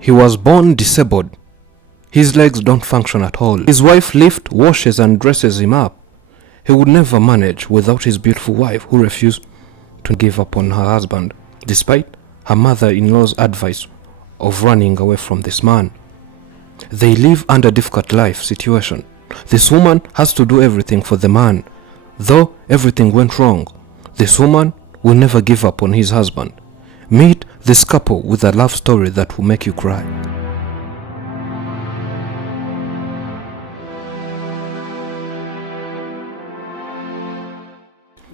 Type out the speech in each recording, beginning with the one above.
He was born disabled. His legs don't function at all. His wife lifts, washes and dresses him up. He would never manage without his beautiful wife, who refused to give up on her husband, despite her mother-in-law's advice of running away from this man. They live under difficult life situation. This woman has to do everything for the man. Though everything went wrong, this woman will never give up on his husband. Meet this couple with a love story that will make you cry.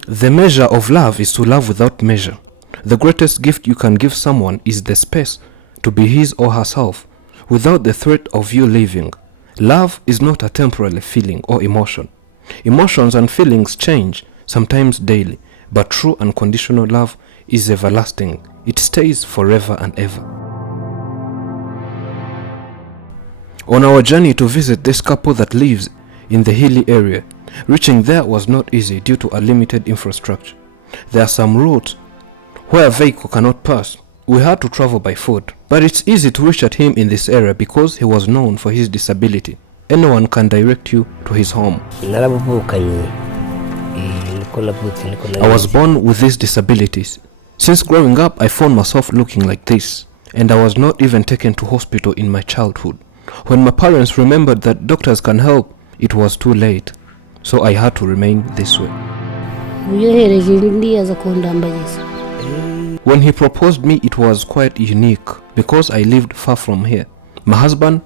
The measure of love is to love without measure. The greatest gift you can give someone is the space to be his or herself without the threat of you leaving. Love is not a temporary feeling or emotion. Emotions and feelings change, sometimes daily, but true unconditional love is everlasting. It stays forever and ever. On our journey to visit this couple that lives in the hilly area, reaching there was not easy due to a limited infrastructure. There are some routes where a vehicle cannot pass. We had to travel by foot, but it's easy to reach at him in this area because he was known for his disability. Anyone can direct you to his home. I was born with these disabilities. Since growing up, I found myself looking like this, and I was not even taken to hospital in my childhood. When my parents remembered that doctors can help, it was too late. So I had to remain this way. When he proposed me, it was quite unique because I lived far from here. My husband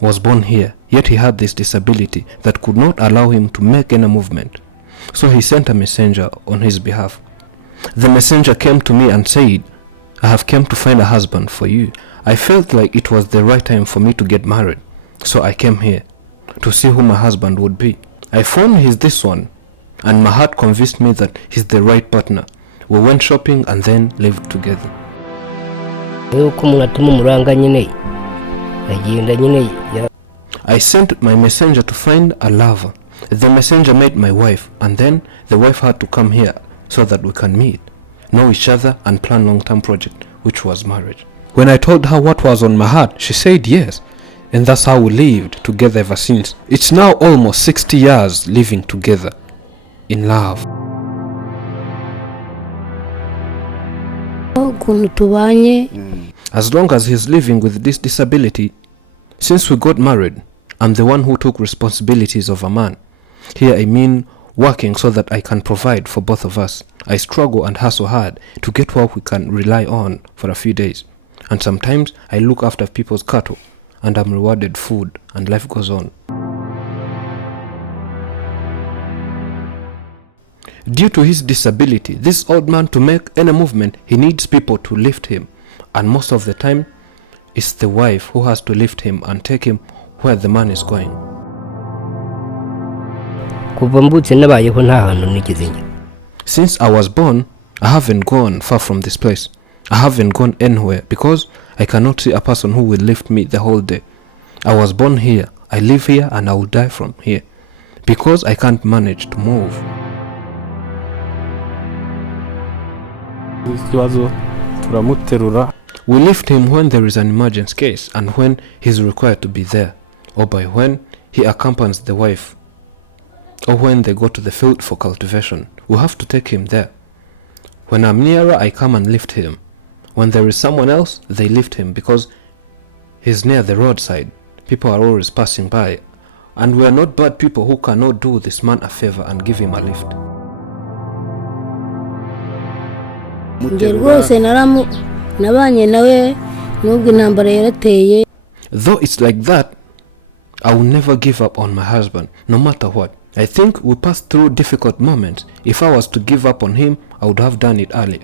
was born here, yet he had this disability that could not allow him to make any movement. So he sent a messenger on his behalf. The messenger came to me and said, "I have come to find a husband for you." I felt like it was the right time for me to get married. So I came here to see who my husband would be. I found he's this one, and my heart convinced me that he's the right partner. We went shopping and then lived together. I sent my messenger to find a lover. The messenger met my wife, and then the wife had to come here so that we can meet, know each other and plan long-term project, which was marriage. When I told her what was on my heart, she said yes. And that's how we lived together ever since. It's now almost 60 years living together in love. As long as he's living with this disability, since we got married, I'm the one who took responsibilities of a man. Here I mean working so that I can provide for both of us. I struggle and hustle hard to get what we can rely on for a few days. And sometimes I look after people's cattle, and I'm rewarded food, and life goes on. Due to his disability, this old man, to make any movement, he needs people to lift him, and most of the time, it's the wife who has to lift him and take him where the man is going. Since I was born, I haven't gone far from this place. I haven't gone anywhere because I cannot see a person who will lift me the whole day. I was born here, I live here, and I will die from here because I can't manage to move. We lift him when there is an emergency case and when he is required to be there, or by when he accompanies the wife, or when they go to the field for cultivation. We have to take him there. When I'm nearer, I come and lift him. When there is someone else, they lift him because he's near the roadside. People are always passing by, and we are not bad people who cannot do this man a favor and give him a lift. Though it's like that, I will never give up on my husband, no matter what. I think we passed through difficult moments. If I was to give up on him, I would have done it earlier.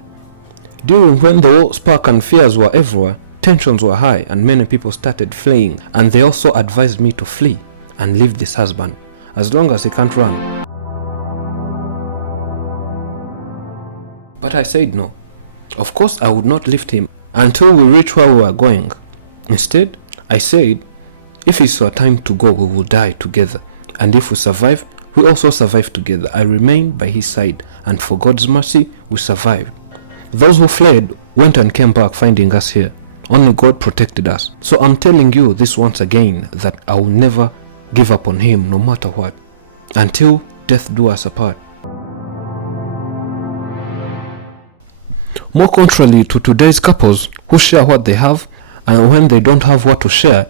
During when the war, spark and fears were everywhere, tensions were high and many people started fleeing, and they also advised me to flee and leave this husband, as long as he can't run. But I said no. Of course I would not lift him until we reach where we were going. Instead, I said, if it's our time to go, we will die together. And if we survive, we also survive together. I remained by his side, and for God's mercy, we survived. Those who fled went and came back, finding us here. Only God protected us. So I'm telling you this once again, that I will never give up on him no matter what, until death do us apart. More contrary to today's couples who share what they have, and when they don't have what to share,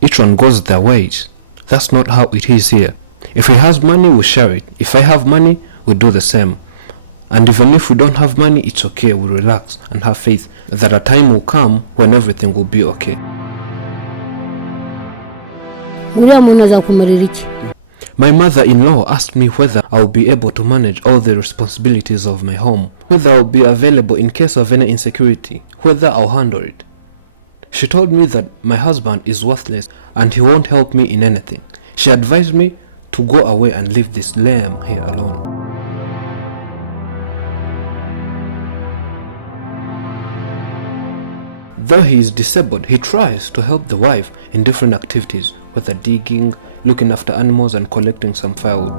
each one goes their ways. That's not how it is here. If he has money, we share it. If I have money, we do the same. And even if we don't have money, it's okay. We relax and have faith that a time will come when everything will be okay. My mother-in-law asked me whether I will be able to manage all the responsibilities of my home, whether I will be available in case of any insecurity, whether I'll handle it. She told me that my husband is worthless and he won't help me in anything. She advised me to go away and leave this lamb here alone. Though he is disabled, he tries to help the wife in different activities, whether digging, looking after animals, and collecting some firewood.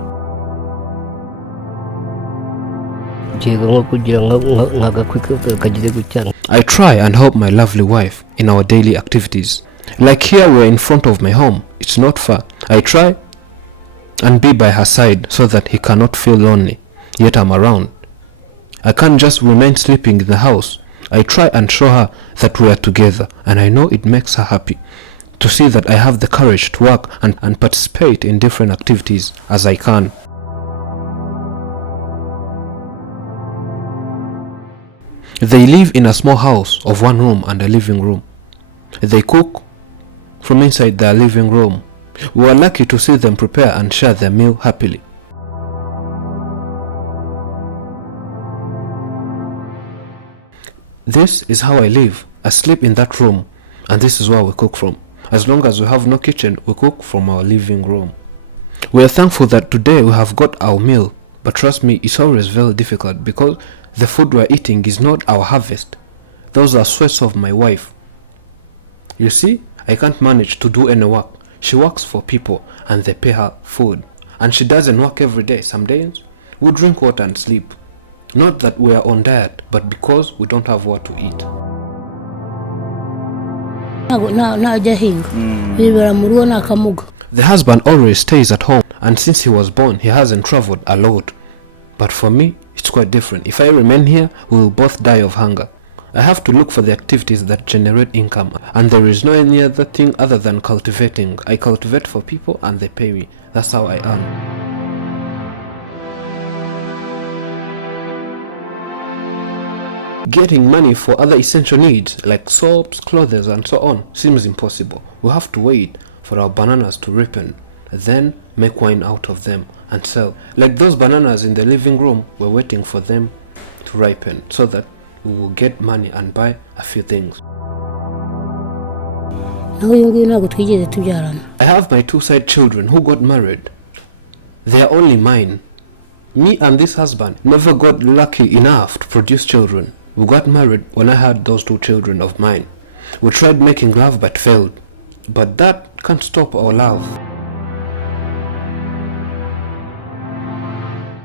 I try and help my lovely wife in our daily activities. Like here, we're in front of my home. It's not far. I try and be by her side so that he cannot feel lonely, yet I'm around. I can't just remain sleeping in the house. I try and show her that we are together, and I know it makes her happy to see that I have the courage to work and participate in different activities as I can. They live in a small house of one room and a living room. They cook from inside their living room. We are lucky to see them prepare and share their meal happily. This is how I live. I sleep in that room, and this is where we cook from. As long as we have no kitchen, we cook from our living room. We are thankful that today we have got our meal, but trust me, it's always very difficult because the food we are eating is not our harvest. Those are sweats of my wife. You see, I can't manage to do any work. She works for people and they pay her food. And she doesn't work every day. Some days we drink water and sleep. Not that we are on diet, but because we don't have what to eat. The husband always stays at home, and since he was born, he hasn't traveled a lot. But for me, it's quite different. If I remain here, we will both die of hunger. I have to look for the activities that generate income, and there is no any other thing other than cultivating. I cultivate for people and they pay me. That's how I earn. Getting money for other essential needs like soaps, clothes, and so on seems impossible. We have to wait for our bananas to ripen, then make wine out of them and sell. Like those bananas in the living room, we're waiting for them to ripen so that we will get money and buy a few things. I have my two side children who got married. They are only mine. Me and this husband never got lucky enough to produce children. We got married when I had those two children of mine. We tried making love but failed. But that can't stop our love.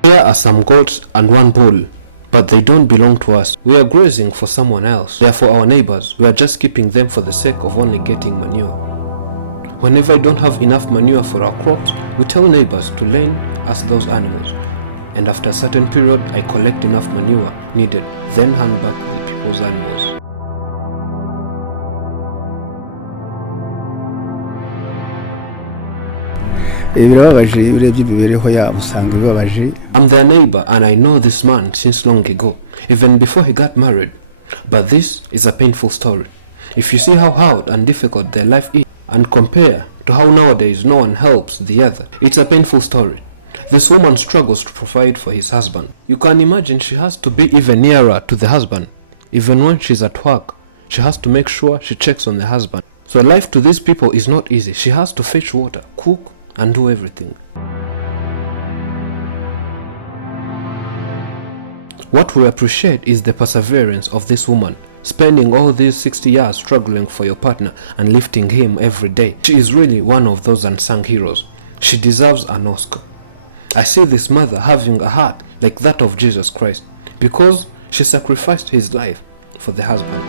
Here are some goats and one bull, but they don't belong to us. We are grazing for someone else. They are for our neighbors. We are just keeping them for the sake of only getting manure. Whenever I don't have enough manure for our crops, we tell neighbors to lend us those animals. And after a certain period, I collect enough manure needed, then hand back the people's animals. I'm their neighbor and I know this man since long ago, even before he got married. But this is a painful story. If you see how hard and difficult their life is and compare to how nowadays no one helps the other, it's a painful story. This woman struggles to provide for his husband. You can imagine she has to be even nearer to the husband. Even when she's at work, she has to make sure she checks on the husband. So life to these people is not easy. She has to fetch water, cook, and do everything. What we appreciate is the perseverance of this woman, spending all these 60 years struggling for your partner and lifting him every day. She is really one of those unsung heroes. She deserves an Oscar. I see this mother having a heart like that of Jesus Christ because she sacrificed his life for the husband.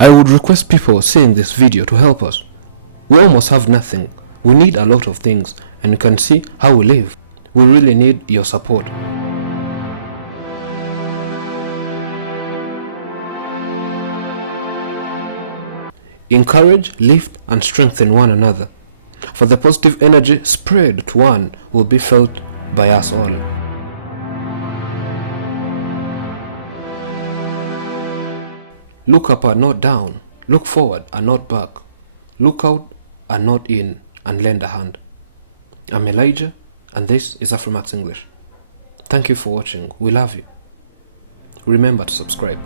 I would request people seeing this video to help us. We almost have nothing. We need a lot of things, and you can see how we live. We really need your support. Encourage, lift, and strengthen one another, for the positive energy spread to one will be felt by us all. Look up and not down. Look forward and not back. Look out and not in, and lend a hand. I'm Elijah, and this is Afrimax English. Thank you for watching. We love you. Remember to subscribe.